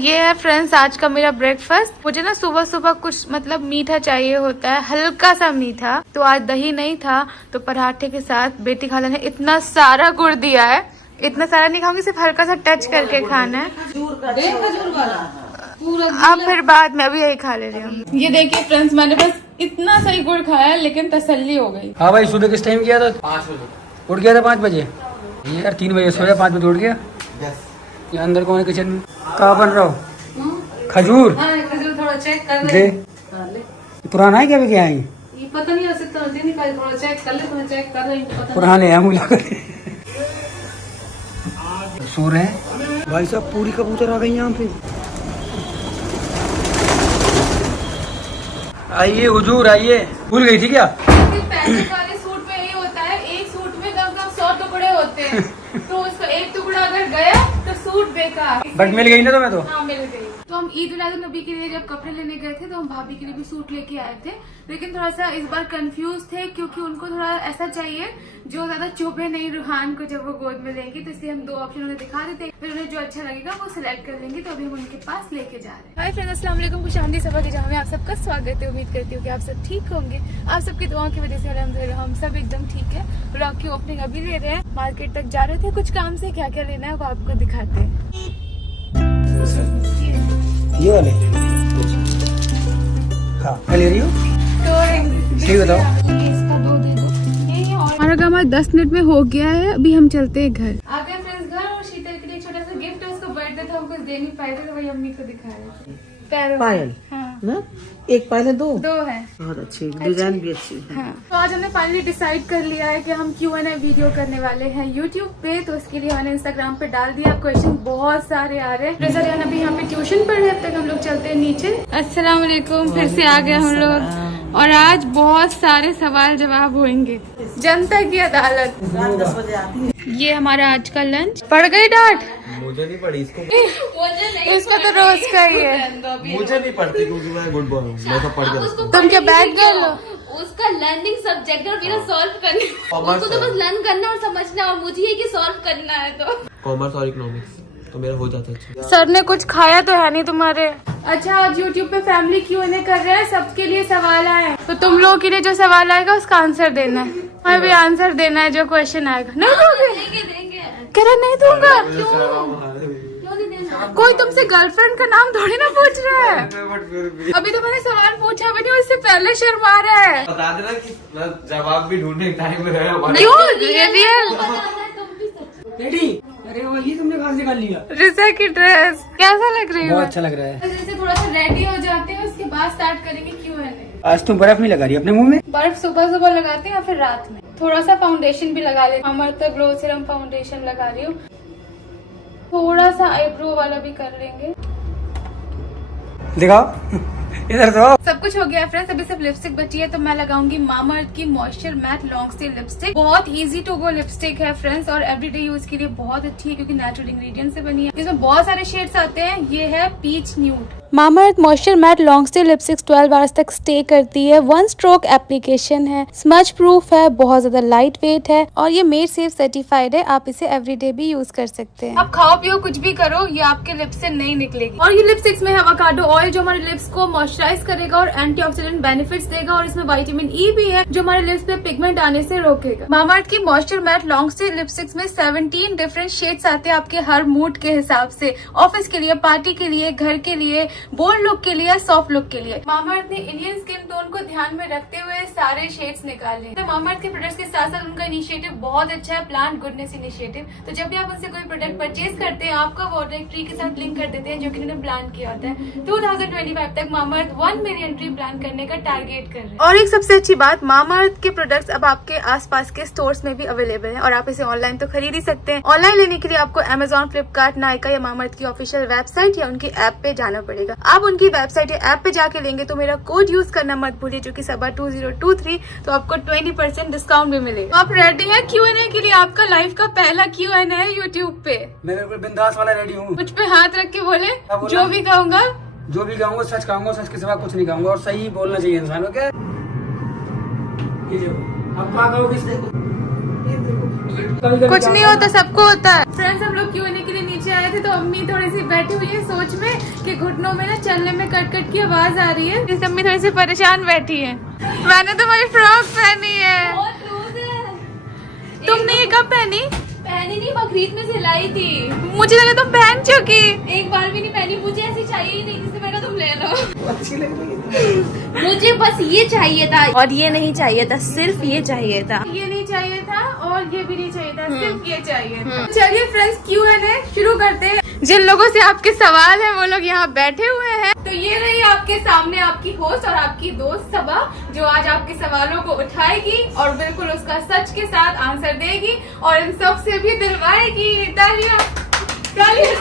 ये है फ्रेंड्स आज का मेरा ब्रेकफास्ट। मुझे ना सुबह सुबह कुछ मतलब मीठा चाहिए होता है, हल्का सा मीठा। तो आज दही नहीं था तो पराठे के साब बेटी खाला ने इतना सारा गुड़ दिया है। इतना सारा नहीं खाऊंगी, सिर्फ हल्का सा टच करके खाना है। अब फिर बाद में अभी यही खा ले रही हूँ। ये देखिए फ्रेंड्स, मैंने बस इतना सही गुड़ खाया लेकिन तसल्ली हो गई। हाँ भाई, सुबह किस टाइम किया था? 5 बजे उठ गया था। 5 बजे यार, 3 बजे सोया, 5 बजे उठ गया। ये अंदर कौन है किचन में? कहाँ बन रहा हो? खजूर। खजूर थोड़ा चेक कर ले। पुराना है क्या? भी क्या है ये पता नहीं, ऐसे तो नहीं, थोड़ा चेक कर ले, थोड़ा चेक कर ले। पुराने हैं मुझे लगा। सो रहे हैं भाई साहब। पूरी कबूतर आ गई यहाँ पे। आइए हुजूर आइए। भूल गई थी क्या? पैसे वाले सूट में यही होता है, एक सूट में कम से कम 100 टुकड़े होते हैं। तो उसका एक टुकड़ा अगर गया तो सूट बेकार। बट मिल गई ना तुम्हें? तो हाँ, मिल गई। तो हम ईद उल अजहा नबी के लिए जब कपड़े लेने गए थे तो हम भाभी के लिए भी सूट लेके आए थे, लेकिन थोड़ा सा इस बार कंफ्यूज थे क्योंकि उनको थोड़ा ऐसा चाहिए जो ज्यादा चुभे नहीं रूहान को जब वो गोद में लेंगी। तो इसलिए हम 2 ऑप्शन उन्हें दिखा देते, फिर उन्हें जो अच्छा लगेगा वो सिलेक्ट कर लेंगे। तो अभी हम उनके पास लेके जा रहे हैं। हाय फ्रेंड्स, अस्सलाम वालेकुम। खुशामदी सफा की जहाँ में आप सबका स्वागत है। उम्मीद करती हूँ कि आप सब ठीक होंगे। आप सबकी दुआओं की वजह से अल्हम्दुलिल्लाह हम सब एकदम ठीक है। ब्लॉग की ओपनिंग अभी ले रहे हैं, मार्केट तक जा रहे थे कुछ काम से। क्या क्या लेना है वो आपको दिखाते हैं। ये वाले हाँ मैं ले रही हूँ। ठीक बताओ। इसका 2 दे दो। हमारा काम आज 10 मिनट में हो गया है। अभी हम चलते हैं घर। आ गए फ्रेंड्स घर, और शीतल के लिए एक छोटा सा गिफ्ट है। उसको बर्थडे था, हम कुछ दे नहीं पाए थे तो वही अम्मी को दिखा रहे थे। पायल हाँ, ना, एक पायल है, 2 है। बहुत अच्छी, डिजाइन भी अच्छी है। हाँ। तो आज हमने फाइनली डिसाइड कर लिया है कि हम Q&A वीडियो करने वाले हैं YouTube पे। तो इसके लिए मैंने Instagram पे डाल दिया। क्वेश्चन बहुत सारे आ रहे हैं। रिजा रेहान अभी यहाँ पे ट्यूशन पढ़ रहे हैं, अब तक हम लोग चलते हैं नीचे। अस्सलाम वालेकुम, फिर से आ गए हम लोग, और आज बहुत सारे सवाल जवाब होंगे। जनता की अदालत। रात 10 बजे आती है। ये हमारा आज का लंच। पड़ गई डांट? मुझे नहीं पड़ी, इसको इसका तो रोज का ही है। मुझे नहीं पड़ती क्योंकि मैं गुड बॉय हूँ। मैं तो पढ़ गया। तुम क्या बैठ गए लो? उसका लर्निंग सब्जेक्ट है और मेरा सॉल्व करना। उसको तो बस लर्न करना और समझना, और मुझे ये कि सॉल्व करना है। तो कॉमर्स और इकोनॉमिक्स तो मेरा हो जाता है अच्छा। सर ने कुछ खाया तो है नहीं तुम्हारे? अच्छा, आज YouTube पे फैमिली Q&A कर रहे हैं, सबके लिए सवाल आए। तो तुम लोगों के लिए जो सवाल आएगा उसका आंसर देना है। हमें भी आंसर देना है जो क्वेश्चन आएगा। नहीं दोगे? देंगे। कह रहे नहीं दूंगा। क्यों नहीं देना? कोई तुमसे गर्लफ्रेंड का नाम थोड़ी ना पूछ रहा है। अभी तो मैंने सवाल पूछा भी नहीं, उससे पहले शर्मा रहा है। बता देना कि जवाब भी ढूंढने टाइम में है। क्यों? रियल अरे वो ये तुमने कहाँ से निकाल लिया? रिजा की ड्रेस कैसा लग रही है? बहुत अच्छा लग रहा है। जैसे थोड़ा सा रेडी हो जाते हैं, उसके बाद स्टार्ट करेंगे Q&A। आज तुम बर्फ नहीं लगा रही अपने मुंह में? बर्फ सुबह सुबह लगाते हैं या फिर रात में। थोड़ा सा फाउंडेशन भी लगा ले। हमारे तो ग्लो सीरम फाउंडेशन लगा रही हूँ। थोड़ा सा आईब्रो वाला भी कर लेंगे। दिखाओ इधर तो। सब कुछ हो गया फ्रेंड्स, अभी सिर्फ लिपस्टिक बची है। तो मैं लगाऊंगी मामाअर्थ की moisture matte long stay lipstick. बहुत इजी टू गो लिपस्टिक है फ्रेंड्स, और एवरीडे यूज के लिए बहुत अच्छी है क्योंकि नेचुरल इंग्रेडिएंट से बनी है। इसमें बहुत सारे शेड्स आते हैं। ये है peach nude. Mamaearth moisture matte long stay lipstick 12 hours तक स्टे करती है। 1 स्ट्रोक एप्लीकेशन है, स्मच प्रूफ है, बहुत ज्यादा लाइट वेट है, और ये मेड सेफ सर्टिफाइड है। आप इसे एवरीडे भी यूज कर सकते हैं। आप खाओ पियो कुछ भी करो, ये आपके लिप्स से नहीं निकलेगी। और ये लिपस्टिक्स में है एवोकाडो ऑयल जो हमारे लिप्स को मॉइस्चराइज करेगा और एंटीऑक्सीडेंट बेनिफिट्स देगा, और इसमें विटामिन ई भी है जो हमारे लिप्स पे पिगमेंट आने से रोकेगा। मामाअर्थ की moisture matte long stay lipsticks में 17 डिफरेंट शेड्स आते हैं आपके हर मूड के हिसाब से। ऑफिस के लिए, पार्टी के लिए, घर के लिए, बोल्ड लुक के लिए, सॉफ्ट लुक के लिए। मामाअर्थ ने इंडियन स्किन टोन को ध्यान में रखते हुए सारे शेड्स निकाले हैं। तो मामाअर्थ के प्रोडक्ट्स के साथ साथ उनका इनिशिएटिव बहुत अच्छा है, प्लांट गुडनेस इनिशिएटिव। तो जब भी आप उनसे कोई प्रोडक्ट परचेज करते हैं, आपका वो एक ट्री के साथ लिंक कर देते हैं जो कि उन्होंने प्लान किया होता है। 2025 तक मामाअर्थ 1 मिलियन ट्री प्लान करने का टारगेट कर रहे हैं। और एक सबसे अच्छी बात, मामाअर्थ के प्रोडक्ट्स अब आपके आसपास के स्टोर्स में भी अवेलेबल है, और आप इसे ऑनलाइन तो खरीद ही सकते हैं। ऑनलाइन लेने के लिए आपको Amazon, फ्लिपकार्ट, नायका या मामाअर्थ की ऑफिशियल वेबसाइट या उनकी ऐप पे जाना पड़ेगा। आप उनकी वेबसाइट या ऐप पे जाके लेंगे तो मेरा कोड यूज करना मत भूलिए, जो कि सबा 2023, तो आपको 20% डिस्काउंट भी मिलेगा। आप रेडी है Q&A के लिए? आपका लाइफ का पहला Q&A है यूट्यूब पे। मैं बिल्कुल बिंदास वाला रेडी हूँ। मुझ पे हाथ रख के बोले, जो भी कहूँगा सच कहूँगा, सच के सिवा कुछ नहीं कहूँगा, और सही बोलना चाहिए इंसान को। क्या ये जो अब क्या कहोगे? कुछ नहीं होता, सबको होता है। फ्रेंड्स हम लोग Q&A के लिए नीचे आए थे तो अम्मी थोड़ी सी बैठी हुई है सोच में कि घुटनों में ना चलने में कट कट की आवाज आ रही है, इसलिए अम्मी थोड़ी सी परेशान बैठी है। मैंने तुम्हारी फ्रॉक पहनी है। बहुत लूज है। तुमने ये कब पहनी? पहनी नहीं, बकरीद में सिलाई थी। मुझे लगा तुम पहन चुकी। एक बार भी नहीं पहनी, मुझे ऐसी चाहिए ही नहीं, जिससे मैंने तुम ले लो। अच्छी लग रही। मुझे बस ये चाहिए था और ये नहीं चाहिए था, सिर्फ ये चाहिए था। ये नहीं चाहिए था और ये भी नहीं चाहिए था, सिर्फ ये चाहिए था। चलिए फ्रेंड्स Q&A शुरू करते हैं। जिन लोगों से आपके सवाल है वो लोग यहाँ बैठे हुए हैं। तो ये रही आपके सामने आपकी होस्ट और आपकी दोस्त सबा, जो आज आपके सवालों को उठाएगी और बिल्कुल उसका सच के साथ आंसर देगी और इन सब से भी दिलवाएगी। तालियां तालियां।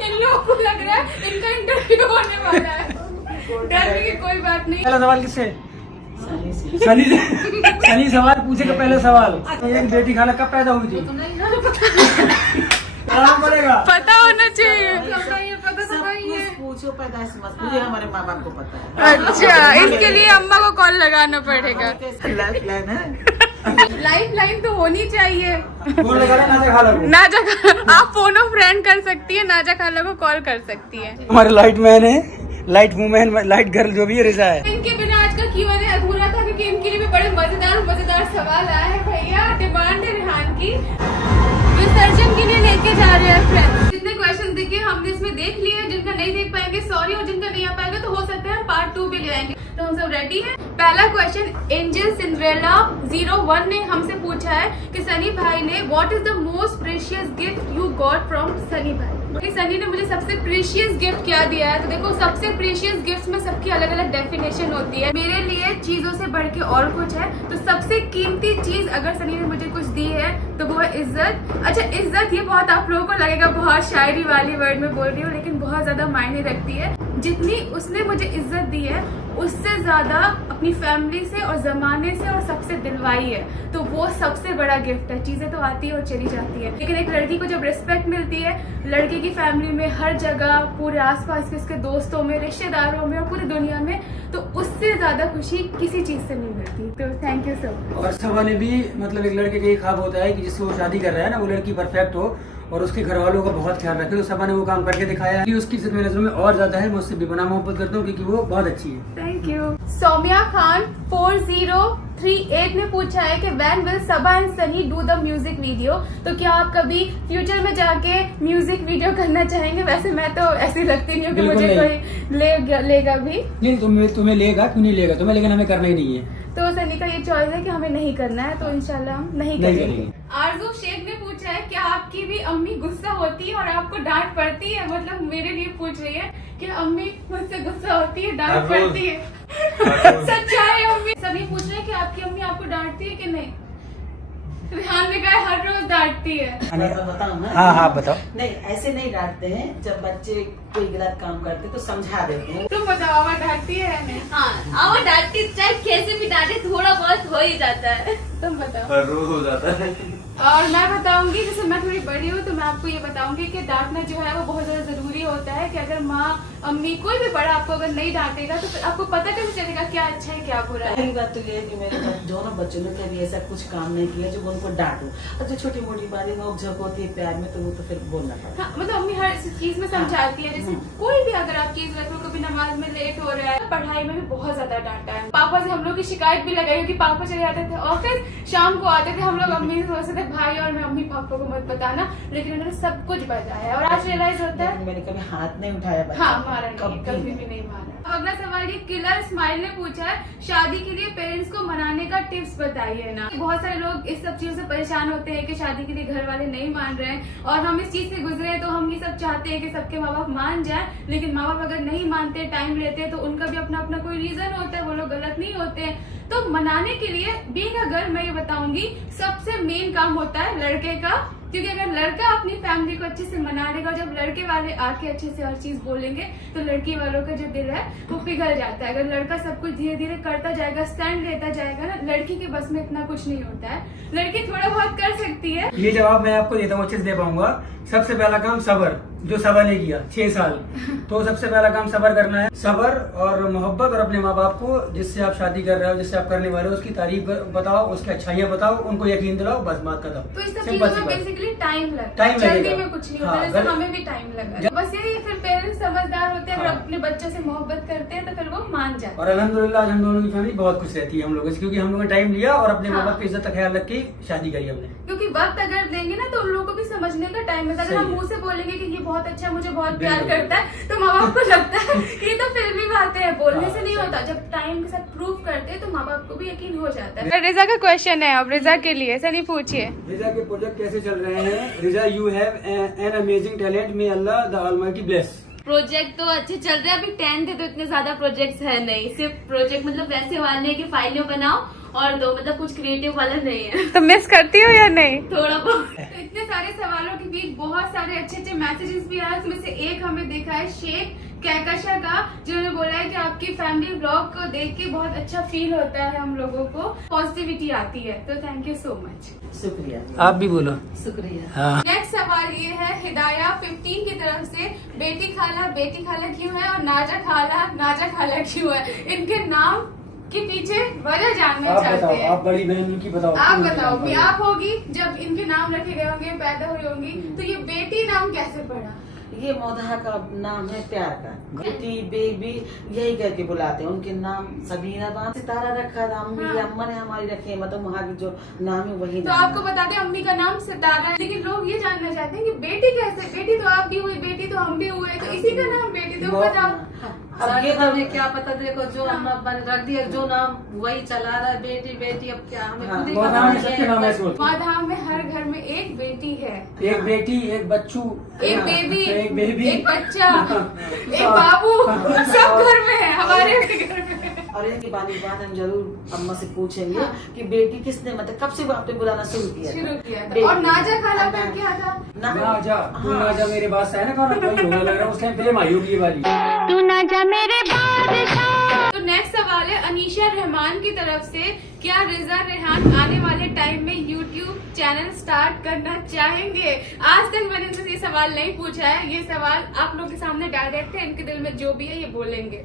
इन लोगों को लग रहा है इनका इंटरव्यू होने वाला है। डरने की कोई बात नहीं। पहला सवाल किससे? सनी से। सनी सवाल पूछेगा। पहला सवाल, एक बेटी खाला कब पैदा हुई थी? पड़ेगा, पता होना चाहिए। पूछो पैदाइश मत पूछो, हमारे माँ बाप को पता है। अच्छा, इसके लिए अम्मा को कॉल लगाना पड़ेगा। लाइफ लाइन है। लाइफ लाइन तो होनी चाहिए। फोन लगा ले नाजा खाला को। नाजा आप फोन ऑफ फ्रेंड कर सकती है, नाजा खाला को कॉल कर सकती है। हमारे लाइट मैन है, लाइट वुमेन, लाइट गर्ल जो भी है रिजा है। इनके बिना आज का Q&A अधूरा था क्योंकि इनके लिए भी बड़े मजेदार सवाल आए हैं। भैया डिमांड है रिहान की, विसर्जन के लिए लेके जा रहे हैं फ्रेंड्स। जितने क्वेश्चन देखिए हमने इसमें देख लिए हैं, जिनका नहीं देख पाएंगे सॉरी, और जिनका नहीं आ पाएगा तो हो सकता है हम पार्ट 2 भी ले आएंगे। तो हम सब रेडी हैं। पहला क्वेश्चन एंजल सिंड्रेला 01 ने हमसे पूछा है कि सनी भाई ने what is the most precious gift you got from Sunny भाई। कि सनी ने मुझे सबसे प्रेशियस गिफ्ट क्या दिया है। तो देखो सबसे प्रेशियस गिफ्ट में सबकी अलग अलग डेफिनेशन होती है। मेरे लिए चीजों से बढ़ के और कुछ है, तो सबसे कीमती चीज अगर सनी ने मुझे कुछ दी है तो वो है इज्जत। अच्छा इज्जत ये बहुत आप लोगों को लगेगा बहुत शायरी वाली वर्ड में बोल रही हूँ, लेकिन बहुत ज्यादा मायने रखती है। जितनी उसने मुझे इज्जत दी है उससे ज्यादा अपनी फैमिली से और जमाने से और सबसे दिलवाई है, तो वो सबसे बड़ा गिफ्ट है। चीजें तो आती है और चली जाती है, लेकिन एक लड़की को जब रिस्पेक्ट मिलती है, लड़के की फैमिली में, हर जगह, पूरे आसपास के उसके दोस्तों में, रिश्तेदारों में और पूरी दुनिया में, तो उससे ज्यादा खुशी किसी चीज से नहीं मिलती। तो थैंक यू सो मच। और सबा ने भी मतलब एक लड़के का ये ख्वाब होता है कि जिससे वो शादी कर रहा है ना वो लड़की परफेक्ट हो और उसके घर वालों का बहुत ख्याल रखे। तो सबा ने वो काम करके दिखाया है कि उसकी इज्जत मेरी नजरों में और ज्यादा है। मैं उससे बेपनाह मोहब्बत करता हूँ क्योंकि वो बहुत अच्छी है। Thank you. सौम्या खान 4038 ने पूछा है कि when will Saba and Sunny do the music video. तो क्या आप कभी फ्यूचर में जाके म्यूजिक वीडियो करना चाहेंगे? वैसे मैं तो ऐसी लगती नहीं हूँ कि मुझे कोई लेगा भी नहीं। तुम्हें लेगा क्यों नहीं लेगा तुम्हें, लेकिन हमें करना ही नहीं है। तो सनी का ये चॉइस है कि हमें नहीं करना है, तो इंशाल्लाह हम नहीं करेंगे। आरजू शेख ने पूछा है क्या आपकी भी अम्मी गुस्सा होती है और आपको डांट पड़ती है? मतलब मेरे लिए पूछ रही है कि अम्मी मुझसे गुस्सा होती है, डांट पड़ती है? सच्चाई अम्मी। सभी पूछ रहे हैं कि आपकी अम्मी आपको डांटती है कि नहीं? रिहान ने कहा हर रोज डांटती है। बताऊँ ना? हाँ बताओ। नहीं ऐसे नहीं डांटते हैं, जब बच्चे कोई गलत काम करते तो समझा देते हैं। तुम बताओ आवाज डांटती है या नहीं? हाँ आवाज डांटती, चाहे कैसे भी डांटे थोड़ा बहुत हो ही जाता है। तुम बताओ। हर रोज हो जाता है। और मैं बताऊंगी, जैसे मैं थोड़ी बड़ी हूँ तो मैं आपको ये बताऊंगी कि डांटना जो है वो बहुत ज्यादा जरूरी होता है। कि अगर माँ, अम्मी, कोई भी बड़ा आपको अगर नहीं डांटेगा तो फिर आपको पता कैसे चलेगा क्या अच्छा है क्या बुरा है। पहली बात तो ये है कि मेरे दोनों बच्चों ने कभी ऐसा कुछ काम नहीं किया जो उनको डांटो। और जो छोटी मोटी बातें नोक झोंक होती है प्यार में, तो वो तो फिर बोलना पड़ता है। हाँ, मतलब अम्मी हर चीज में समझाती है। जैसे कोई भी अगर आप चीज रखो, कभी नमाज में लेट हो रहा है, पढ़ाई में भी बहुत ज्यादा डांटा है। पापा से हम लोग की शिकायत भी लगाई कि पापा चले जाते थे ऑफिस, शाम को आते थे, हम लोग अम्मी से सोचते थे भाई और मैं अम्मी पापा को मत बताना, लेकिन उन्होंने सब कुछ बताया और आज रियलाइज होता है। मैंने कभी हाथ नहीं उठाया बच्चे हाँ को, मारा नहीं, कभी भी नहीं मारा। अब अगला सवाल ये किलर स्माइल ने पूछा है, शादी के लिए पेरेंट्स को मनाने का टिप्स बताइए ना। बहुत सारे लोग इस सब चीजों से परेशान होते हैं कि शादी के लिए घर वाले नहीं मान रहे हैं, और हम इस चीज से गुजरे हैं तो हम ये सब चाहते हैं कि सबके माँ बाप मान जाए, लेकिन माँ बाप अगर नहीं मानते, टाइम लेते हैं, तो उनका भी अपना अपना कोई रीजन होता है, वो लोग गलत नहीं होते हैं। तो मनाने के लिए बीइंग अ गर्ल मैं ये बताऊंगी सबसे मेन काम होता है लड़के का, क्योंकि अगर लड़का अपनी फैमिली को अच्छे से मना लेगा, जब लड़के वाले आके अच्छे से हर चीज बोलेंगे तो लड़की वालों का जो दिल है वो पिघल जाता है। अगर लड़का सब कुछ धीरे धीरे करता जाएगा, स्टैंड लेता जाएगा ना, लड़की के बस में इतना कुछ नहीं होता है, लड़की थोड़ा बहुत कर सकती है। ये जवाब मैं आपको देता हूँ, अच्छे से दे पाऊंगा। सबसे पहला काम सब्र, जो सबर ने किया 6 साल। तो सबसे पहला काम सबर करना है, सबर और मोहब्बत, और अपने माँ बाप को जिससे आप शादी कर रहे हो, जिससे आप करने वाले हो, उसकी तारीफ बताओ, उसकी अच्छाइयाँ बताओ, उनको यकीन दिलाओ, बस बात खत्म। तो इस सब सिंपल चीजों सी में बात। बेसिकली टाइम लगता है, टाइम जल्दी लगेगा। में कुछ नहीं हाँ, होता, जैसे हमें भी टाइम लगा। बस यही, फिर पेरेंट्स समझदार होते हैं, अगर हाँ। अपने बच्चों से मोहब्बत करते हैं तो फिर वो मान जाते हैं। और अल्हम्दुलिल्लाह हम दोनों की फैमिली बहुत खुश रहती है हम लोगों से, क्योंकि हम लोगों ने टाइम लिया और अपने माँ बाप की इज्जत का ख्याल रख के शादी करी हमने। क्योंकि वक्त अगर देंगे ना तो उन लोगों को भी समझने का टाइम मिलता है। अगर हम सही है। मुंह से बोलेंगे कि ये बहुत अच्छा, मुझे बहुत प्यार बिल्कुल। करता है, तो माँ बाप को लगता है कि ये तो फिल्मी बातें हैं, बोलने से नहीं सही। होता। जब टाइम के साथ प्रूव करते हैं तो माँ बाप को भी यकीन हो जाता है। रिजा का क्वेश्चन है अब रिजा के लिए, सनी पूछिए। रिजा के प्रोजेक्ट कैसे चल रहे हैं? Riza, you have an amazing talent, may Allah the almighty bless. Project तो अच्छे चल रहे हैं, अभी 10th है तो इतने ज्यादा प्रोजेक्ट्स है नहीं, सिर्फ प्रोजेक्ट मतलब वैसे वाले हैं कि फाइलें बनाओ और दो, मतलब कुछ क्रिएटिव वाला नहीं है। तो मिस करती हो या नहीं? थोड़ा बहुत। तो इतने सारे सवालों के बीच बहुत सारे अच्छे अच्छे मैसेजेस भी आए, उसमें से एक हमें देखा है शेख कैकशा का, जिन्होंने बोला है कि आपकी फैमिली ब्लॉग को देख के बहुत अच्छा फील होता है, हम लोगों को पॉजिटिविटी आती है। तो थैंक यू सो मच। शुक्रिया, आप भी बोलो। शुक्रिया। हाँ। नेक्स्ट सवाल ये है हिदाया 15 की तरफ से, बेटी खाला क्यों है और नाजा खाला क्यों है? इनके नाम के पीछे वजह जानना आप चाहते बताओ, हैं। आप बड़ी बहन की बताओ। आप बताओ कि आप होगी जब इनके नाम रखे गए होंगे, पैदा हुई होंगी, तो ये बेटी नाम कैसे पड़ा? ये मौधा का नाम है प्यार का, बेटी बेबी यही करके बुलाते हैं। उनके नाम सबीना बान सितारा रखा था, अम्मी हाँ। अम्मा ने हमारी रखे हैं, मतलब वहाँ की जो नाम है वही तो नाम आपको है। बता दें अम्मी का नाम सितारा है, लेकिन लोग ये जानना चाहते हैं कि बेटी कैसे? बेटी तो आप भी हुई, बेटी तो हम भी हुए, तो इसी का नाम बेटी, तो बताओ। अब ये हमें क्या पता, देखो जो अम्मा अब्बा ने रख दिया, जो नाम वही चला रहा है, बेटी बेटी। अब क्या हमें हाँ, खुद ही बहुत पता नाम है, नहीं सबके नाम है। ऐसे होते माधाम में हर घर में एक बेटी है, हैं। एक बेटी, एक बच्चू, एक बेबी, एक बेबी, एक बच्चा, एक बाबू, सब घर में है, हमारे भी घर में है। और इनके बाद हम जरूर अम्मा से पूछेंगे कि बेटी किसने, मतलब कब से आपने बुलाना शुरू किया था? शुरू किया था। बेटी। और नाजा खाला फिर क्या था? नाजा, तू नाजा मेरे पास है ना, कौन कोई होगा लग रहा है उस टाइम फिल्म आई होगी ये वाली। तो नेक्स्ट सवाल है अनीशा रहमान की तरफ से, क्या रिजा रेहान आने वाले टाइम में यूट्यूब चैनल स्टार्ट करना चाहेंगे? आज तक मैंने इनसे ये सवाल नहीं पूछा है, ये सवाल आप लोग के सामने डायरेक्ट है, इनके दिल में जो भी है ये बोलेंगे।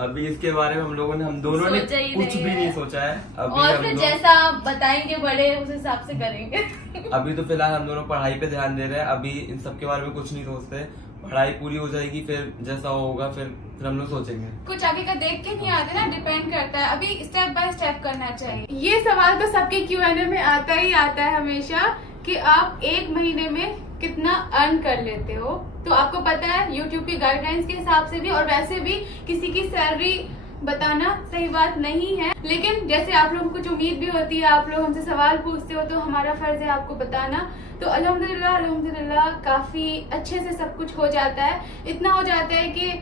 अभी इसके बारे में हम दोनों ने सोचा ही कुछ नहीं भी है। नहीं सोचा है। अभी और हम फिर लोग- जैसा आप बताएंगे बड़े उस हिसाब से करेंगे। अभी तो फिलहाल हम दोनों पढ़ाई पे ध्यान दे रहे हैं, अभी इन सब के बारे में कुछ नहीं सोचते। पढ़ाई पूरी हो जाएगी, फिर जैसा होगा फिर हम लोग सोचेंगे। कुछ आगे का देख के नहीं आते ना, डिपेंड करता है, अभी स्टेप बाय स्टेप करना चाहिए। ये सवाल तो सबके Q&A में आता ही आता है हमेशा कि आप एक महीने में कितना अर्न कर लेते हो। तो आपको पता है YouTube की गाइडलाइंस के हिसाब से भी और वैसे भी किसी की सैलरी बताना सही बात नहीं है, लेकिन जैसे आप लोगों को कुछ उम्मीद भी होती है, आप लोग हमसे सवाल पूछते हो, तो हमारा फर्ज है आपको बताना। तो अल्हम्दुलिल्लाह काफी अच्छे से सब कुछ हो जाता है। इतना हो जाता है कि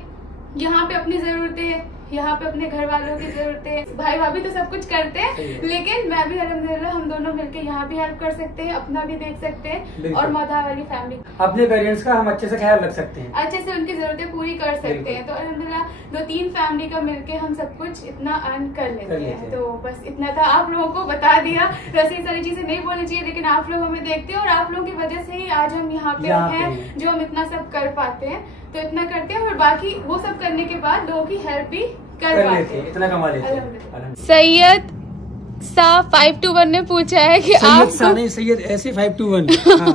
यहाँ पे अपनी जरूरतें, यहाँ पे अपने घर वालों की जरूरतें, भाई भाभी तो सब कुछ करते हैं, लेकिन मैं भी अल्हम्दुलिल्लाह हम दोनों मिलके यहाँ भी हेल्प कर सकते हैं, अपना भी देख सकते हैं बिल्कुल। और माधा वाली फैमिली अपने पेरेंट्स का हम अच्छे से ख्याल रख सकते हैं। अच्छे से उनकी जरूरतें पूरी कर सकते हैं। तो अल्हम्दुलिल्लाह 2-3 फैमिली का मिलके हम सब कुछ इतना अर्न कर लेते हैं। तो बस इतना था, आप लोगों को बता दिया। वैसे ये सारी चीजें नहीं बोलनी चाहिए, लेकिन आप लोग हमें देखते हैं और आप लोगों की वजह से ही आज हम यहाँ पे हैं, जो हम इतना सब कर पाते हैं। तो इतना करते हैं और बाकी वो सब करने के बाद लोगों की हेल्प भी कर पाते हैं। इतना कमा लेते हैं। अल्हम्दुलिल्लाह। सैयद सा 521 ने पूछा है कि आप सैयद ऐसे 521 हाँ।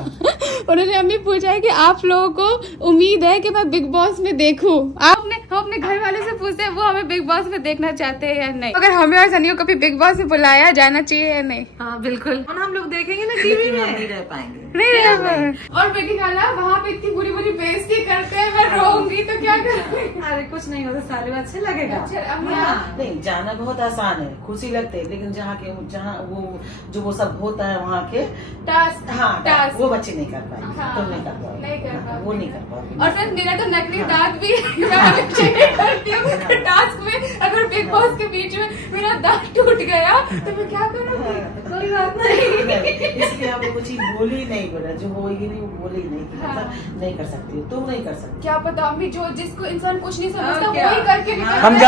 उन्होंने हमें पूछा है कि आप लोगों को उम्मीद है कि मैं बिग बॉस में देखूं। हम अपने घर वाले से पूछते हैं वो हमें बिग बॉस में देखना चाहते हैं या नहीं। अगर हमें और सनी को कभी बिग बॉस में बुलाया जाना चाहिए या नहीं? हाँ बिल्कुल, हम लोग देखेंगे ना टीवी लेकिन हम में। नहीं रह पाएंगे। नहीं रह पाए। और बेटी खाला वहाँ पे इतनी बुरी बुरी बेइज्जती करते हैं, मैं रोऊंगी तो क्या करूँगी? अरे कुछ नहीं होता, साले अच्छे लगेगा। अच्छा, अब हाँ, नहीं जाना बहुत आसान है, खुशी लगते है, लेकिन जहाँ वो जो वो सब होता है वहाँ के टास्क, हाँ टास्क वो बच्चे नहीं कर पाएंगे। हाँ, तुम नहीं कर पाओगे। नहीं कर पाओगे। वो नहीं कर पाओगे। और फिर मेरा तो नकली दांत भी मैं हमेशा ये करती हूँ टास्क में, अगर बिग बॉस के बीच में मेरा दांत टूट गया तो मैं क्या करूँगी? कोई बात नहीं। इसलिए आपको कुछ चीज बोली नहीं, बोला जो होगी नहीं वो बोली नहीं कि मतलब नहीं कर सकती हो, तुम नहीं कर सकती। क्या पता अम्मी, जो जिसको इंसान कुछ नहीं समझता हाँ, क्या? वही करके निकलता हम है।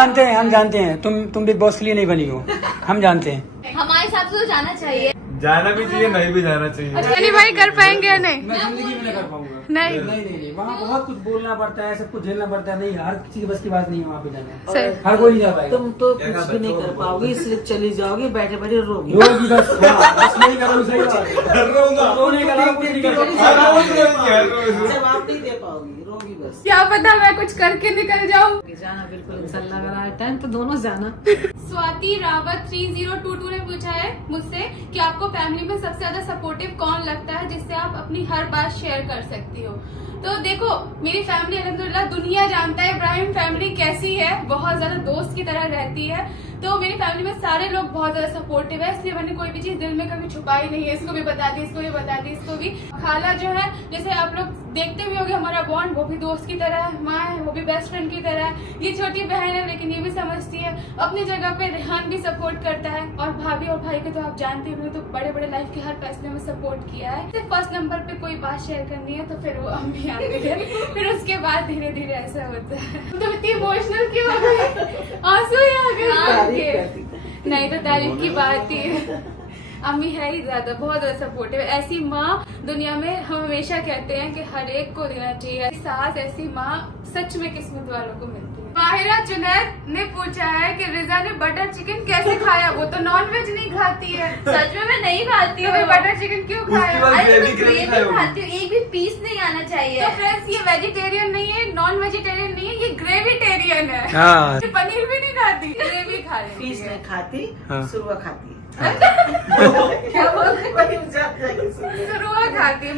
जानते हैं तुम बिग बॉस के लिए नहीं बनी हो, हम जानते हैं। हमारे हिसाब से तो जाना चाहिए। जाना भी चाहिए, नहीं भी जाना चाहिए। सनी भाई कर पाएंगे या नहीं? मैं जिंदगी में नहीं कर पाऊंगा। नहीं। नहीं, वहाँ बहुत कुछ बोलना पड़ता है, सब कुछ झेलना पड़ता है। नहीं, हर किसी की बस की बात नहीं है वहाँ पे जाना। सही। हर कोई नहीं जा पाएगा। तुम तो कुछ भी नहीं कर पाओगे, इसलिए चली जाओगी, बैठे बैठे रोगी। रोगी बस, हाँ, बस नहीं करो, सही बात है। रोने का अलावा कुछ नहीं कर सकते। जवाब नहीं दे पाओगी, रोगी बस। क्या पता मैं कुछ करके निकल जाऊँ। जाना बिल्कुल इंशाल्लाह, अगर आए टाइम तो दोनों जाना। स्वाति रावत 3022 ने पूछा है मुझसे कि आपको फैमिली में सबसे ज्यादा सपोर्टिव कौन लगता है, जिससे आप अपनी हर बात शेयर कर सकती हो। तो देखो, मेरी फैमिली अल्हम्दुलिल्लाह दुनिया जानता है इब्राहिम फैमिली कैसी है, बहुत ज्यादा दोस्त की तरह रहती है। तो मेरी फैमिली में सारे लोग बहुत ज्यादा सपोर्टिव है, इसलिए मैंने कोई भी चीज दिल में कभी छुपाई नहीं है। इसको भी बता दी, इसको भी बता दी, इसको भी। खाला जो है, जैसे आप लोग देखते भी होंगे हमारा बॉन्ड, वो भी दोस्त की तरह है। माँ है, वो भी बेस्ट फ्रेंड की तरह है। ये छोटी बहन है लेकिन ये भी समझती है। अपनी जगह पे रेहान भी सपोर्ट करता है, और भाभी और भाई को तो आप जानते हो, तो बड़े बड़े लाइफ के हर फैसले में सपोर्ट किया है। सिर्फ फर्स्ट नंबर पे कोई बात शेयर करनी है तो फिर वो अम्मी आती है, फिर उसके बाद धीरे धीरे ऐसा होता है। तो इतनी इमोशनल क्यों हो गई? आंसू ही आ गए। नहीं तो तारीफ की बात ही है। अम्मी है ही ज्यादा, बहुत ज्यादा सपोर्टिव। ऐसी माँ दुनिया में हम हमेशा कहते हैं कि हर एक को देना चाहिए। सास ऐसी माँ सच में किस्मत वालों को मिलती है। माहिरा जुनैद ने पूछा है कि रिजा ने बटर चिकन कैसे खाया, वो तो नॉन वेज नहीं खाती है। सच में मैं नहीं खाती हूँ। तो बटर चिकन क्यों खाया? अरे मैं ग्रेवी खाती हूँ, एक भी पीस नहीं आना चाहिए। तो फ्रेंड्स, ये वेजिटेरियन नहीं है, नॉन वेजिटेरियन नहीं है, ये ग्रेविटेरियन है। हाँ। ये पनीर भी नहीं खाती, ग्रेवी खा रही फीस है। नहीं खाती, हाँ। सुरवा खाती है। क्या बोलते हैं? वही जाती है। सुरुआ खाती है।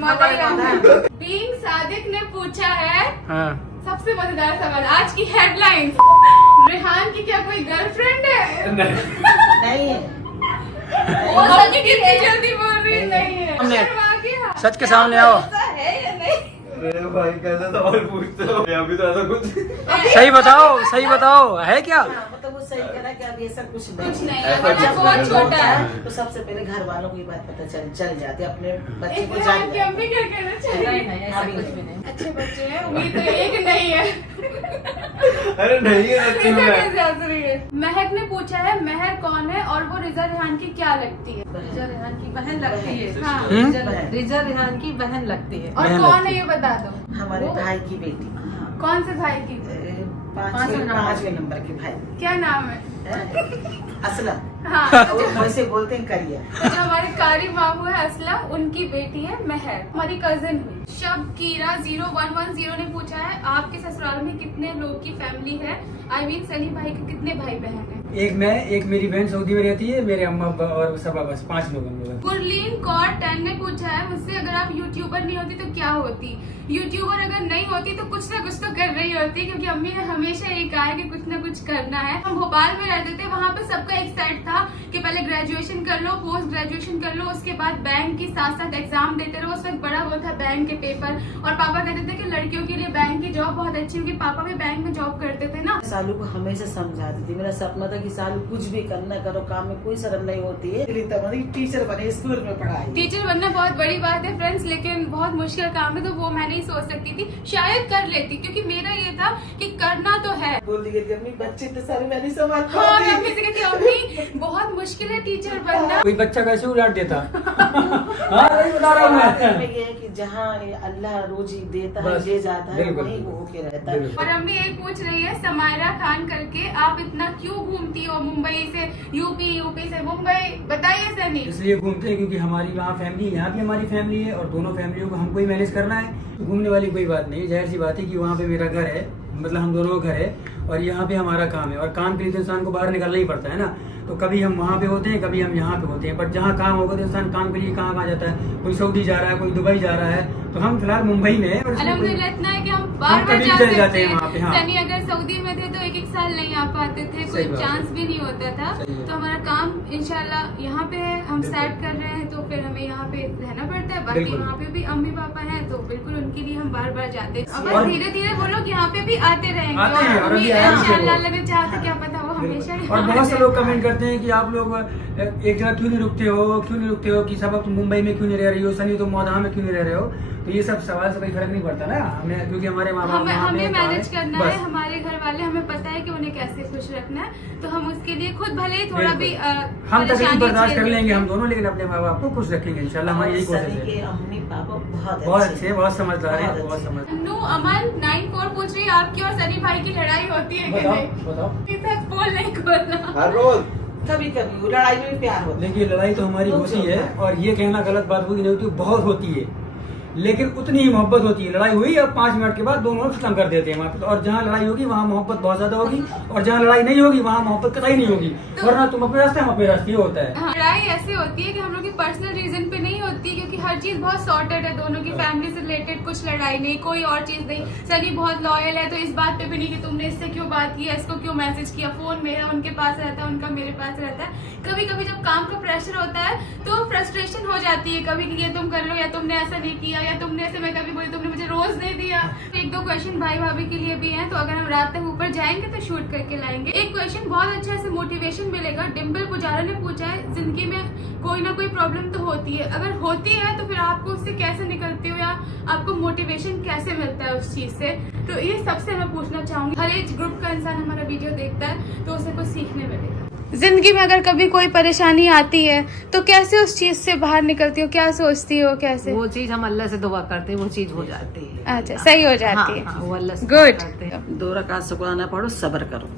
बीइंग सादिक ने पूछा है सबसे मजेदार सवाल आज की हेडलाइंस, रेहान की क्या कोई गर्लफ्रेंड है? नहीं है। हो सकती कितनी है। जल्दी बोल रही है? नहीं है। शर्मा गया। सच के सामने आओ। ऐसा है या नहीं? अरे भाई कैसा सवाल पूछते हो, अभी तो ऐसा कुछ सही बताओ, सही बताओ, है क्या? हाँ, मतलब वो सही करा कि अब ये सब कुछ कुछ नहीं नहीं है, ऐसा बच्चा कुछ बहुत नहीं छोटा है। तो सबसे पहले घर वालों को ये बात पता चल जाती है, अपने बच्चे को रेहान जान की अम्मी क्या कहना चाहिए? नहीं नहीं, ऐसा कुछ भी नहीं। अच्छे बच्चे हैं, उम्मीद है एक नहीं है। अरे नहीं है सच्ची ऐसा में। कैसे हंस रही है? महक ने पूछा है महर कौन है और वो रिजा रेहान की क्या लगती है? रिजा रेहान की बहन लगती है। हाँ। रिजा रेहान की बहन लगती है। और बहन कौन लगती है ये बता दो। हमारे भाई की बेटी, कौन से भाई की? पांचवें नंबर के भाई। क्या नाम है? असलम। हाँ, वो वैसे बोलते हैं करिया। तो जो हमारे कारी मामू है असलम, उनकी बेटी है महर, हमारी कजिन हुई। शबकीरा 0110 ने पूछा है आपके ससुराल में कितने लोग की फैमिली है? आई मीन सनी भाई के कितने भाई बहन है? एक मैं, एक मेरी बहन सऊदी में रहती है, मेरे अम्मा अब्बा और सब, बस 5 लोग हम लोग। गुरलीन कौर 10 ने पूछा है मुझसे अगर आप यूट्यूबर नहीं होती तो क्या होती? यूट्यूबर अगर नहीं होती तो कुछ ना कुछ तो कर रही होती, क्योंकि अम्मी ने हमेशा यही कहा है कि कुछ ना कुछ करना है। हम भोपाल में रहते थे, वहाँ पे सबका एक सेट था कि पहले ग्रेजुएशन कर लो, पोस्ट ग्रेजुएशन कर लो, उसके बाद बैंक की साथ साथ एग्जाम देते रहो। उस वक्त बड़ा वो था बैंक के पेपर, और पापा कहते थे कि लड़कियों के लिए बैंक की जॉब बहुत अच्छी होगी। पापा भी बैंक में जॉब करते थे ना। सालू को हमेशा समझाती थी, मेरा सपना था कि सालू कुछ भी करना करो, काम में कोई शर्म नहीं होती है। टीचर बने, स्कूल में पढ़ाई। टीचर बनना बहुत बड़ी बात है फ्रेंड्स, लेकिन बहुत मुश्किल काम है, तो वो मैं नहीं सोच सकती थी। शायद कर लेती, क्योंकि मेरा ये था कि करना तो है। बोल दी थी अम्मी बच्चे तो सारे मैं नहीं संभाल हाँ, मैं पाती। अम्मी से कहती अम्मी बहुत मुश्किल है टीचर बनना। कोई बच्चा कैसे उलाट देता? हाँ, वही बता रहा हूँ मैं। में ये है कि जहाँ अल्लाह रोजी देता है, बस, ले जाता है, बिल्कुल, वहीं वो होके रहता है। बिल्कुल। और अम्मी एक पूछ रही है समायरा खान करके, आप इतना क्यों घूमती हो मुंबई से यूपी, यूपी से मुंबई, बताइए सनी। इसलिए घूमते हैं क्योंकि हमारी वहाँ फैमिली, यहाँ भी हमारी फैमिली है, और दोनों फैमिलियों को हमको ही मैनेज करना है। तो घूमने वाली कोई बात नहीं, जाहिर सी बात है कि वहाँ पे मेरा घर है, मतलब हम दोनों का घर है, और यहाँ पे हमारा काम है, और काम के लिए तो इंसान को बाहर निकलना ही पड़ता है ना। तो कभी हम वहाँ पे होते हैं, कभी हम यहाँ पे होते हैं, बट जहाँ काम होगा तो इंसान काम के लिए कहाँ कहाँ जाता है। कोई सऊदी जा रहा है, कोई दुबई जा रहा है, तो हम फिलहाल मुंबई में हैं। और इसमें अल्हम्दुलिल्लाह इतना है कि हम हम बार बार कभी जा चले सकते जाते हैं हैं। वहाँ पे, हाँ। सनी अगर सऊदी में थे तो एक साल नहीं आ पाते थे, कोई सही बात है। चांस भी नहीं होता था। सही है। तो हमारा काम इंशाल्लाह यहाँ पे है, हम बिल्कुल। सेट कर रहे हैं, तो फिर हमें यहाँ पे रहना पड़ता है। बाकी बिल्कुल। वहाँ पे भी अम्मी पापा हैं, तो बिल्कुल उनके लिए हम बार बार जाते हैं। और- अब धीरे धीरे वो लोग यहाँ पे भी आते रहेंगे, आते हैं, और अभी उम्मीद है आराम से इंशाल्लाह वो। अल्लाह ने चाहा तो क्या पता वो हमेशा और बहुत से लोग कमेंट करते हैं कि आप लोग एक जगह क्यों नहीं रुकते हो, क्यों नहीं रुकते हो, कि सब तुम मुंबई में क्यों नहीं रह रही हो, सनी तुम मौदा में क्यों नहीं रह रहे हो। तो ये सब सवाल से कोई फर्क नहीं पड़ता ना हमें, क्योंकि हमारे माँ बाप हमें मैनेज करना है, हमारे घर वाले हमें पता है कि उन्हें कैसे खुश रखना है, तो हम उसके लिए खुद भले ही थोड़ा भी हम तकलीफ बर्दाश्त कर लेंगे हम दोनों, लेकिन अपने माँ बाप को खुश रखेंगे इंशाल्लाह। हमारी यही कोशिश है। अम्मी पापा बहुत अच्छे, बहुत समझदार है, बहुत समझ। नु अमन 94 पूछ रही है आपकी और सनी भाई की लड़ाई होती है कि नहीं? बताओ। बोल नहीं खोलना। हर रोज कभी कभी लड़ाई में प्यार होता है। देखिए लड़ाई तो हमारी होती है, और ये कहना गलत बात होगी नहीं होती, बहुत होती है, लेकिन उतनी ही मोहब्बत होती है। लड़ाई हुई अब 5 मिनट के बाद दोनों खत्म कर देते हैं वहाँ पे, और जहाँ लड़ाई होगी वहाँ मोहब्बत बहुत ज्यादा होगी, और जहाँ लड़ाई नहीं होगी वहाँ मोहब्बत कतई नहीं होगी, वरना तुम अपने रास्ते हम अपने रास्ते, ये होता है। लड़ाई ऐसे होती है कि हम लोग की पर्सनल रीजन पे नहीं होती, क्योंकि हर चीज बहुत सॉर्टेड है, दोनों की फैमिली से रिलेटेड, कुछ लड़ाई नहीं, कोई और चीज नहीं। सनी बहुत लॉयल है, तो इस बात पे भी नहीं कि तुमने इससे क्यों बात की, इसको क्यों मैसेज किया, फोन मेरा उनके पास रहता है, उनका मेरे पास रहता है। कभी कभी जब काम का प्रेशर होता है तो फ्रस्ट्रेशन हो जाती है कभी कि ये तुम कर लो, या तुमने ऐसा नहीं किया, या तुमने ऐसे, मैं कभी बोली तुमने मुझे रोज नहीं दिया। 1-2 क्वेश्चन भाई भाभी के लिए भी हैं, तो अगर हम रात तक ऊपर जाएंगे तो शूट करके लाएंगे। एक क्वेश्चन बहुत अच्छा से मोटिवेशन मिलेगा। डिम्पल पुजारा ने पूछा है, जिंदगी में कोई ना कोई प्रॉब्लम तो होती है, अगर होती है तो फिर आपको उससे कैसे निकलते हो, या आपको मोटिवेशन कैसे मिलता है उस चीज से? तो ये सबसे मैं पूछना चाहूंगी। हर एज ग्रुप का इंसान हमारा वीडियो देखता है तो उसे कुछ सीखने मिलेगा। जिंदगी में अगर कभी कोई परेशानी आती है तो कैसे उस चीज से बाहर निकलती हो, क्या सोचती हो, कैसे? वो चीज हम अल्लाह से दुआ करते हैं, वो चीज हो जाती है। अच्छा, सही हो जाती है। हाँ, वो अल्लाह से Good. दुआ करते हैं। 2 रकात शुक्राना पढ़ो, सब्र करो।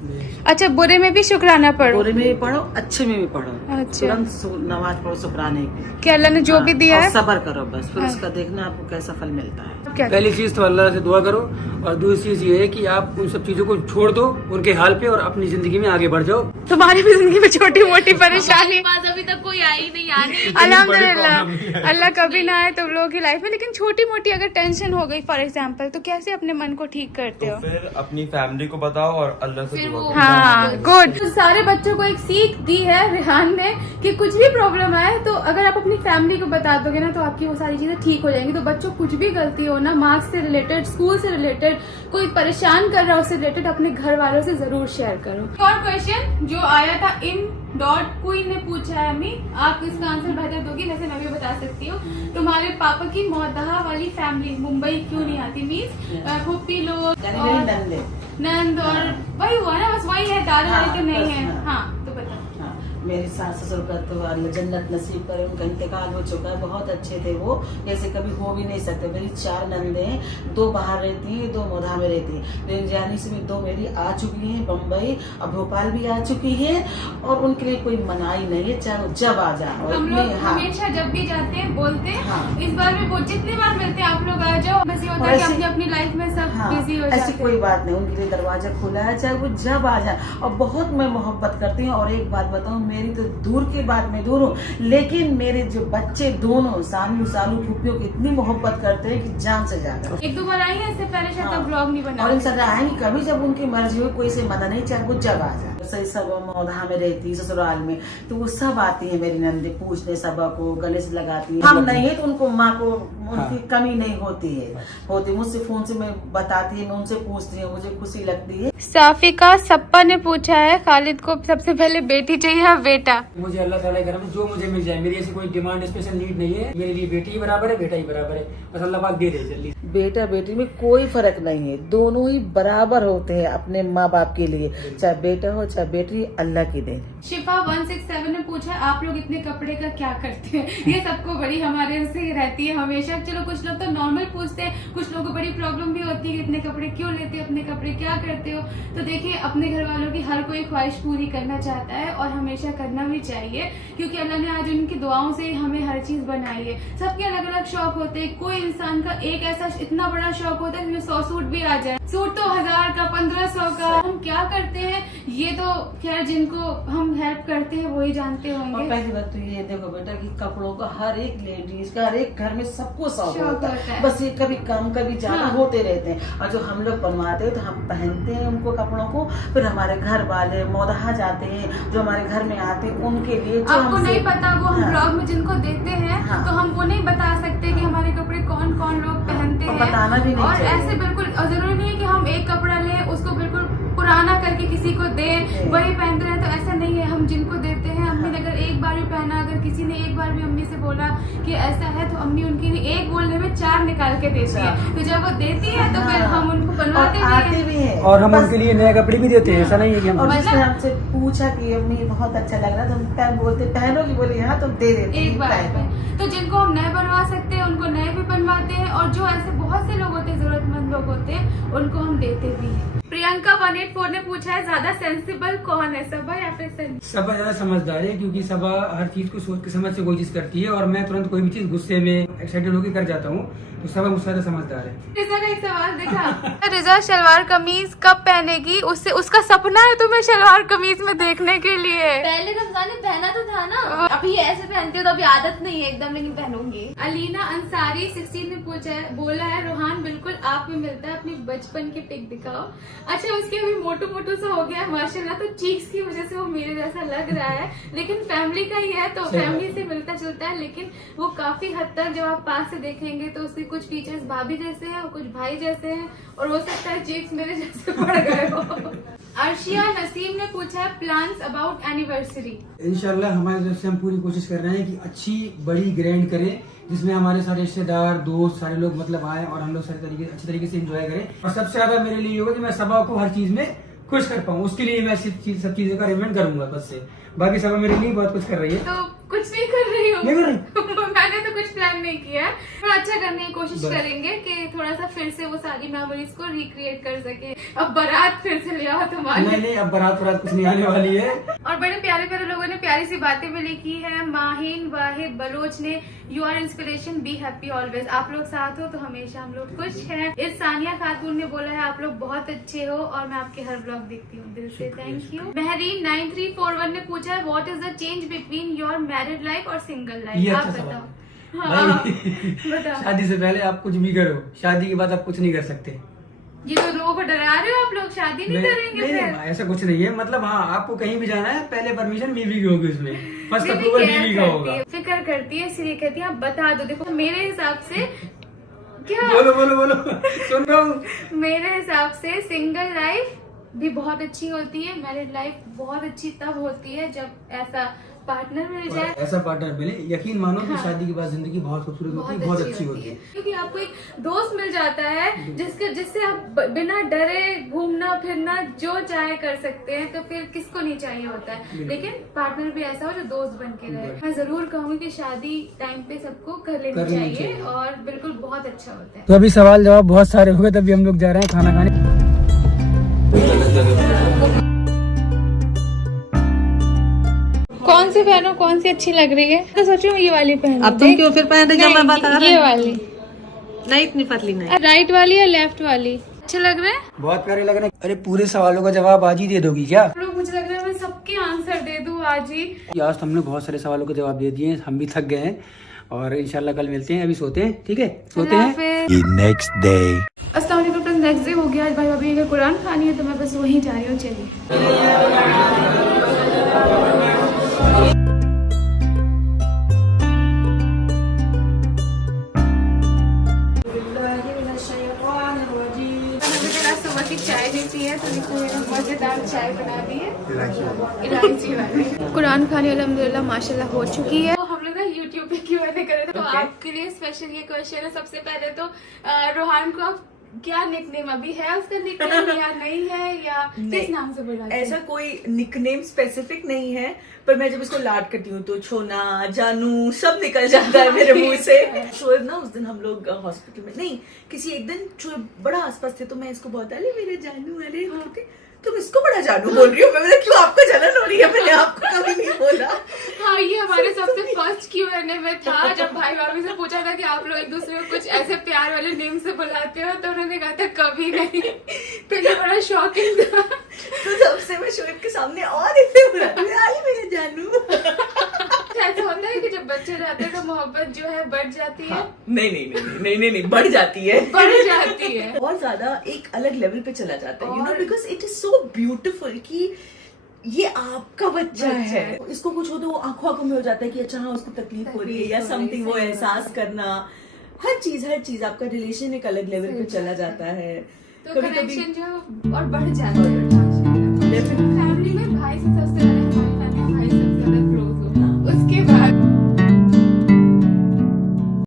अच्छा, बुरे में भी शुक्राना पढ़ो। बुरे में भी पढ़ो, अच्छे में भी पढ़ो। अच्छा। तुरंत नमाज पढ़ो शुक्राने की, कि अल्लाह ने जो भी दिया है। सब्र करो बस, फिर उसका देखना आपको कैसा फल मिलता है। क्या? पहली चीज तो अल्लाह से दुआ करो, और दूसरी चीज ये है कि आप उन सब चीजों को छोड़ दो उनके हाल पे, और अपनी जिंदगी में आगे बढ़ जाओ। तुम्हारी भी जिंदगी में छोटी मोटी परेशानी? पास अभी तक कोई आई नहीं, आने अल्हम्दुलिल्लाह, अल्लाह कभी ना आए तुम लोगों की लाइफ में, लेकिन छोटी मोटी अगर टेंशन हो गई फॉर एग्जाम्पल, तो कैसे अपने मन को ठीक करते हो? तो फिर अपनी फैमिली को बताओ और अल्लाह से दुआ करो। हाँ, गुड। तो सारे बच्चों को एक सीख दी है रिहान ने कि कुछ भी प्रॉब्लम आए तो अगर आप अपनी फैमिली को बता दोगे ना, तो आपकी वो सारी चीजें ठीक हो जाएंगी। तो बच्चों कुछ भी गलती हो ना, मार्क्स से रिलेटेड, स्कूल से रिलेटेड, कोई परेशान कर रहा है उससे रिलेटेड, अपने घर वालों से जरूर शेयर करो। और क्वेश्चन जो आया था क्वीन ने पूछा है, अम्मी आप इसका आंसर बेहतर दोगी, वैसे मैं भी बता सकती हूँ। तुम्हारे पापा की मौदहा वाली फैमिली मुंबई क्यों नहीं आती? मीन्स फुप्पी लोग और नंद और वही हुआ ना, बस वही है, दादा दादी तो नहीं है। हाँ, तो बता। मेरे सास ससुर का तो अल्लाह जन्नत नसीब करे, उनका इंतकाल हो चुका है। बहुत अच्छे थे वो, जैसे कभी हो भी नहीं सकते। मेरी 4 नंदे हैं, 2 बाहर रहती हैं, 2 मोधा में रहती हैं। मेरी जानी से भी 2 मेरी आ चुकी हैं बम्बई, अब भोपाल भी आ चुकी है, और उनके लिए कोई मनाही नहीं है, चाहे जब आ जाओ। हम लोग हमेशा जब भी जाते हैं बोलते हैं, हाँ। इस बार भी जितनी बार मिलते हैं आप लोग आ जाओ। बस ये होता है कि अपनी अपनी लाइफ में सब बिजी हो जाते हैं। ऐसी कोई बात नहीं, उनके लिए दरवाजा खुला है, चाहे वो जब आ जाए। और बहुत मैं मोहब्बत करती हूँ। और एक बात बताऊँ, मेरी तो दूर की बात में दूर हूँ, लेकिन मेरे जो बच्चे दोनों सानू सालू फूफियों की इतनी मोहब्बत करते हैं कि जान से ज्यादा। 1-2 बार आई है, इससे पहले शायद तब ब्लॉग नहीं बना। और इनसे आएंगी कभी जब उनकी मर्जी हो, कोई से मना नहीं, चाहे वो जब आ जाए। सही सब मौधा में रहती ससुराल में, तो वो सब आती है मेरी नंदी पूछने सबा को, गले से लगाती है। हम नहीं है तो उनको माँ को उनकी कमी नहीं होती है, मुझसे फोन से मैं बताती है, मैं उनसे पूछती हूँ, मुझे खुशी लगती है। साफिका सप्पा ने पूछा है, खालिद को सबसे पहले बेटी चाहिए या बेटा? मुझे अल्लाह ताला के घर में जो मुझे मिल जाए, मेरी ऐसी कोई डिमांड स्पेशल नीड नहीं है। मेरे लिए बेटी ही बराबर है, बेटा ही बराबर है, बस अल्लाह पाक दे दे जल्दी। बेटा बेटी में कोई फर्क नहीं है, दोनों ही बराबर होते हैं अपने माँ बाप के लिए, चाहे बेटा हो चाहे बेटी, अल्लाह की देन। शिफा 167 ने पूछा है, आप लोग इतने कपड़े का क्या करते हैं? ये सबको बड़ी हमारे से रहती है हमेशा। चलो कुछ लोग तो नॉर्मल पूछते हैं, कुछ लोगों को बड़ी प्रॉब्लम भी होती है कि इतने कपड़े क्यों लेते हो, अपने कपड़े क्या करते हो? तो देखिए, अपने घर वालों की हर कोई ख्वाहिश पूरी करना चाहता है, और हमेशा करना भी चाहिए, क्योंकि अल्लाह ने आज उनकी दुआओं से हमें हर चीज बनाई है। सबके अलग अलग शौक होते हैं। कोई इंसान का एक ऐसा इतना बड़ा शौक होता है जिसमें 100 सूट भी आ जाए। सूट तो 1000 का, 1500 का। हम क्या करते हैं ये तो खैर जिनको हम हेल्प करते हैं वही जानते और होंगे। पहली बात तो ये देखो बेटा कि कपड़ों का हर एक लेडीज का, हर एक घर में सबको शौक शौक होता होता है, है। बस ये कभी कम कभी ज्यादा हाँ। होते रहते हैं। और जो हम लोग बनवाते हैं तो हम पहनते हैं उनको कपड़ों को, फिर हमारे घर वाले मौदहा जाते हैं, जो हमारे घर में आते हैं उनके लिए जो आपको नहीं पता, वो हम हाँ। ब्लॉग में जिनको देते हैं हाँ। तो हम वो नहीं बता सकते कि हमारे कपड़े कौन कौन लोग पहनते और हैं। बताना भी नहीं और चाहिए। ऐसे बिल्कुल जरूरी नहीं है कि हम एक कपड़ा लें उसको बिल्कुल पुराना करके किसी को दें वही पहनते रहे, तो ऐसा नहीं है। हम जिनको देते हैं, हमने अगर एक बार भी पहन है ना, अगर किसी ने एक बार भी अम्मी से बोला कि ऐसा है तो अम्मी उनके लिए एक बोलने में 4 निकाल के देती है। तो जब वो देती है तो फिर हम उनको बनवाते आते भी भी है और हम उनके लिए नए कपड़े भी देते हैं, ऐसा नहीं है कि हम और जिसने हमसे पूछा कि अम्मी बहुत अच्छा लग रहा है, तो हम पहन बोलते पहनोगी, बोली हाँ तो दे देते एक बार में। तो जिनको हम नए बनवा सकते हैं उनको नए भी बनवाते हैं, और जो ऐसे बहुत से लोग होते हैं, जरूरतमंद लोग होते हैं, उनको हम देते भी हैं। प्रियंका 184 ने पूछा है ज्यादा सेंसिबल कौन है, सबा या फिर सनी? सबा ज्यादा समझदार है, क्योंकि सबा हर चीज को सोच के समझ से कोई चीज करती है, और मैं तुरंत कोई भी चीज गुस्से में एक्साइटेड होकर कर जाता हूँ, तो सबा मुझसे ज्यादा समझदार है। रिजा का एक सवाल देखा, रिजा शलवार कमीज कब पहनेगी? उससे उसका सपना है तुम्हें शलवार कमीज में देखने के लिए। पहले रमजान में पहना तो था ना, अभी ऐसे पहनते हो तो अभी आदत नहीं है एकदम, लेकिन पहनूंगी। अलीना अंसारी 16 ने पूछा है, बोला है रोहान बिल्कुल आप में मिलता है, अपनी बचपन की पिक दिखाओ। अच्छा उसके अभी मोटू मोटू सा हो गया है माशाल्लाह, तो चीक्स की वजह से वो मेरे जैसा लग रहा है, लेकिन फैमिली का ही है तो फैमिली से मिलता जुलता है, लेकिन वो काफी हद तक जब आप पास से देखेंगे तो उसके कुछ फीचर्स भाभी जैसे हैं और कुछ भाई जैसे हैं, और हो सकता है चीक्स मेरे जैसे पड़ गए हो। अर्शिया नसीम ने पूछा है प्लान्स अबाउट एनिवर्सरी। इंशाल्लाह हमारी तरफ से हम पूरी कोशिश कर रहे हैं कि अच्छी बड़ी ग्रैंड करें, जिसमें हमारे सारे रिश्तेदार दोस्त सारे लोग मतलब आए और हम लोग अच्छे तरीके से एंजॉय करें। और सबसे ज्यादा मेरे लिए होगा कि मैं सबा को हर चीज में खुश कर पाऊँ, उसके लिए मैं सब चीजों का अरेंजमेंट करूंगा बस से। बाकी सबा मेरे लिए बहुत कुछ कर रही है। तो कुछ नहीं कर रही हूँ, नहीं कर रही। मैंने तो कुछ प्लान नहीं किया है, थोड़ा अच्छा करने की कोशिश करेंगे कि थोड़ा सा फिर से वो सारी मेमोरीज को रिक्रिएट कर सके। अब बारात फिर से ले आओ तुम्हारे। नहीं अब बारात कुछ नहीं आने वाली है। और बड़े प्यारे प्यारे लोगों ने प्यारी सी बातें भी लिखी है। माहिन वाहिद बलोच ने you are inspiration, be happy always. आप लोग साथ हो तो हमेशा हम लोग खुश हैं। इस सानिया खातून ने बोला है आप लोग बहुत अच्छे हो और मैं आपके हर ब्लॉग देखती हूँ, दिल से थैंक यू। महरीन 9341 ने पूछा है what is the change between your married life और सिंगल लाइफ? आप अच्छा बताओ। भाई, बताओ। शादी से पहले आप कुछ भी करो, शादी के बाद आप कुछ नहीं कर सकते। ये तो लोगों को डरा रहे हो आप लोग, शादी नहीं करेंगे नहीं, फिर? ऐसा कुछ नहीं है। मतलब हाँ आपको कहीं भी जाना है पहले परमिशन बीवी की होगी, उसमें फर्स्ट बीवी अप्रूवल केयर बीवी का करती होगा। है, फिक्र करती है, इसलिए कहती है आप बता दो। देखो मेरे हिसाब से क्या, बोलो सुन रहा हूँ। मेरे हिसाब से सिंगल लाइफ भी बहुत अच्छी होती है, मैरिड लाइफ बहुत अच्छी तब होती है जब ऐसा पार्टनर मिल जाए, ऐसा पार्टनर मिले। यकीन मानो कि हाँ। शादी के बाद जिंदगी बहुत खूबसूरत होती है, बहुत अच्छी होती है। क्योंकि आपको एक दोस्त मिल जाता है जिससे आप बिना डरे घूमना फिरना जो चाहे कर सकते हैं, तो फिर किसको नहीं चाहिए होता है। लेकिन पार्टनर भी ऐसा हो जो दोस्त बन के रहे। मैं जरूर कहूँगी कि शादी टाइम पे सबको कर लेनी चाहिए और बिल्कुल बहुत अच्छा होता है। तो अभी सवाल जवाब बहुत सारे हो गए, तभी हम लोग जा रहे हैं खाना खाने। कौन सी पहनो, कौन सी अच्छी लग रही है? तो सोचो ये वाली पहनो। अब तुम क्यों फिर पहन रही, जो मैं बता रही ये हूँ? वाली नहीं इतनी पतली नहीं। राइट वाली या लेफ्ट वाली अच्छे लग रहे हैं? बहुत प्यारे लग रहे हैं। अरे पूरे सवालों का जवाब आज ही दे दोगी क्या? लोग मुझे लग रहा है मैं सबके आंसर दे दूं आज ही। आज हमने बहुत सारे सवालों के जवाब दे दिए हैं, हम भी थक गए हैं और इंशाल्लाह कल मिलते हैं। अभी सोते हैं, ठीक है? सोते हैं। नेक्स्ट डे अस्सलाम वालेकुम फ्रेंड्स, नेक्स्ट डे हो गया। आज भाई भाभी अगर कुरान खानी है तो मैं बस वहीं जा रही हूँ। चलिए सुबह की चाय नहीं पी है तो मजेदार चाय बना दी है इलायची वाली। कुरान खाने अल्हम्दुलिल्लाह माशाल्लाह हो चुकी है। तो हम लोग ना यूट्यूब पे Q&A करे तो आपके लिए स्पेशल ये क्वेश्चन है। सबसे पहले तो रोहान को आप क्या निकनेम अभी है उसका निकनेम या नहीं है, या किस नाम से बुलाते हैं? ऐसा कोई निकनेम स्पेसिफिक नहीं है, पर मैं जब इसको लाड करती हूँ तो छोना जानू सब निकल जाता है मेरे मुंह से। शोएब ना उस दिन हम लोग हॉस्पिटल में नहीं किसी एक दिन शोएब बड़ा आसपास थे तो मैं इसको बहुत अरे मेरे जानू अरे तुम इसको बड़ा जानू बोल रही हो। मैंने क्यों आपको जलन हो रही है, मैंने आपको कभी नहीं बोला। हाँ ये हमारे सबसे फर्स्ट Q&A में था जब भाई भाभी से पूछा था कि आप लोग एक दूसरे को कुछ ऐसे प्यार वाले नेम से बुलाते हो, तो उन्होंने कहा था कभी नहीं। तो ये बड़ा शॉकिंग था। तो तब से मैं शोएब के सामने और इतने बुलाती हूँ आई मेरे जानू। ऐसा होता है कि जब बच्चे जाते हैं तो मोहब्बत जो है बढ़ जाती है। नहीं बढ़ जाती है, बढ़ जाती है बहुत ज्यादा एक अलग लेवल पे चला जाता है, you know, because it is so beautiful कि ये आपका बच्चा है। इसको कुछ हो तो वो आंखों में हो जाता है कि अच्छा हाँ उसको तकलीफ हो रही है या समथिंग, वो एहसास करना, हर चीज आपका रिलेशन एक अलग लेवल पे चला जाता है। तो कनेक्शन जो और बढ़ जाता है। फैमिली में भाई से सबसे